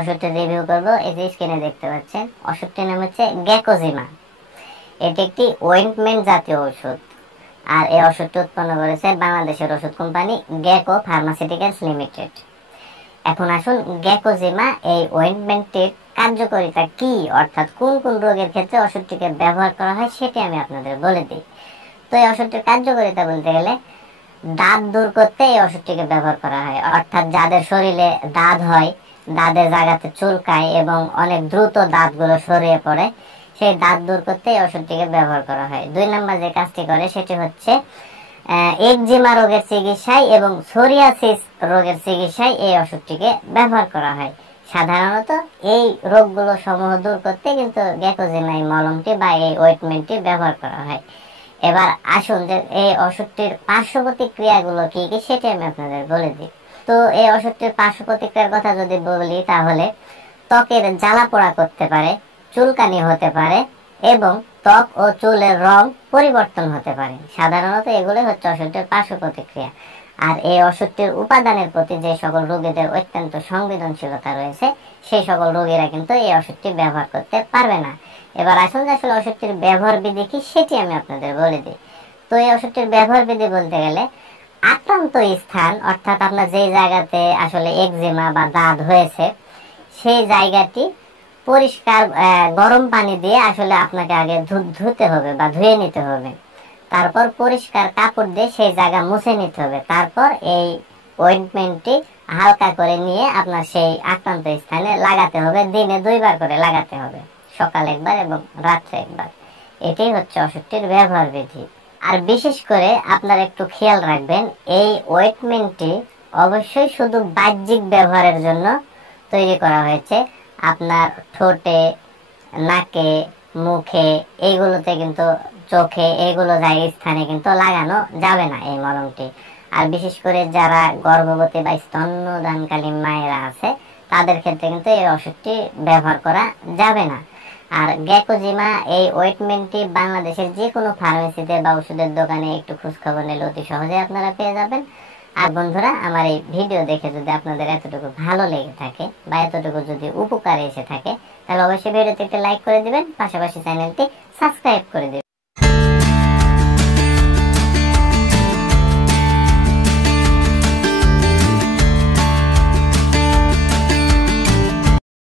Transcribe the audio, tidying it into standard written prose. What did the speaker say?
ওষুধটি রিভিউ করব। এই যে স্ক্রিনে দেখতে পাচ্ছেন, ওষুধটির নাম হচ্ছে গ্যাকোজিমা। এটি একটি ওয়েন্টমেন্ট জাতীয় ওষুধ, আর এই ওষুধটি উৎপন্ন করেছে বাংলাদেশের ওষুধ কোম্পানি গ্যাকো ফার্মাসিউটিক্যালস লিমিটেড। এখন আসুন গ্যাকোজিমা এই ওয়েন্টমেন্টটির কার্যকারিতা কি, অর্থাৎ কোন কোন রোগের ক্ষেত্রে ওষুধটিকে ব্যবহার করা হয় সেটি আমি আপনাদের বলে দিই। তো এই ওষুধটির কার্যকারিতা বলতে গেলে দাঁত দূর করতে এই ওষুধটিকে ব্যবহার করা হয়, অর্থাৎ যাদের শরীরে দাঁত হয়, দাঁতের জায়গাতে চুলকায় এবং অনেক দ্রুত দাঁতগুলো সরিয়ে পড়ে, সেই দাঁত দূর করতে এই ওষুধটিকে ব্যবহার করা হয়। 2 নম্বর যে কাজটি করে সেটি হচ্ছে একজিমা রোগের চিকিৎসায় এবং সোরিয়াসিস রোগের চিকিৎসায় এই ওষুধটিকে ব্যবহার করা হয়। সাধারণত এই রোগগুলো সমূহ দূর করতে কিন্তু গ্যাকোজিমা এই মলমটি বা এই ওয়েটমেন্টটি ব্যবহার করা হয়। এবার আসুন যে এই ওষুধটির পার্শ্ব প্রতিক্রিয়াগুলো কি কি সেটি আমি আপনাদের বলে দিই। তো এই ওষুধটির পার্শ্ব প্রতিক্রিয়ার কথা যদি বলি, তাহলে ত্বকের জ্বালা পোড়া করতে পারে, চুলকানি হতে পারে এবং ত্বক ও চুলের রং পরিবর্তন হতে পারে। সাধারণত এগুলো হচ্ছে ওষুধটির পার্শ্ব প্রতিক্রিয়া। আর এই ওষুধটির উপাদানের প্রতি যে সকল রোগীদের অত্যন্ত সংবেদনশীলতা রয়েছে, সেই সকল রোগীরা কিন্তু এই ওষুধটি ব্যবহার করতে পারবে না। এবার আসুন যে আসলে ওষুধটির ব্যবহার বিধি কি সেটি আমি আপনাদের বলে দিই। তো এই ওষুধটির ব্যবহার বিধি বলতে গেলে আক্রান্ত স্থান, অর্থাৎ আপনার যে জায়গাতে আসলে একজিমা বা দাঁত হয়েছে, সেই জায়গাটি পরিষ্কার গরম পানি দিয়ে আসলে আপনাকে আগে ধুতে হবে বা ধুয়ে নিতে হবে। তারপর পরিষ্কার কাপড় দিয়ে সেই জায়গা মুছে নিতে হবে। তারপর এই অয়েন্টমেন্টটি হালকা করে নিয়ে আপনার সেই আক্রান্ত স্থানে লাগাতে হবে। দিনে 2 বার করে লাগাতে হবে, সকালে একবার এবং রাত্রে একবার। এটাই হচ্ছে ওষুধটির ব্যবহার বিধি। আর বিশেষ করে আপনারা একটু খেয়াল রাখবেন, এই অয়েন্টমেন্টটি অবশ্যই শুধু বাহ্যিক ব্যবহারের জন্য তৈরি করা হয়েছে। আপনার ঠোঁটে, নাকে, মুখে, এইগুলোতে কিন্তু, চোখে, এইগুলো স্থানে কিন্তু লাগানো যাবে না এই মলমটি। আর বিশেষ করে যারা গর্ভবতী বা স্তন্যদানকালীন মায়েরা আছে, তাদের ক্ষেত্রে কিন্তু এই ওষুধটি ব্যবহার করা যাবে না। আর গ্যাকোজিমা এই ওয়েটমেন্টটি বাংলাদেশের যে কোনো ফার্মেসিতে বা ওষুধের দোকানে একটু খোঁজখবর নিলে অতি সহজে আপনারা পেয়ে যাবেন। আর বন্ধুরা, আমার এই ভিডিও দেখে যদি আপনাদের এতটুকু ভালো লেগে থাকে বা এতটুকু যদি উপকারে এসে থাকে, তাহলে অবশ্যই ভিডিওতে একটা লাইক করে দিবেন, পাশাপাশি চ্যানেলটি সাবস্ক্রাইব করে দিবেন।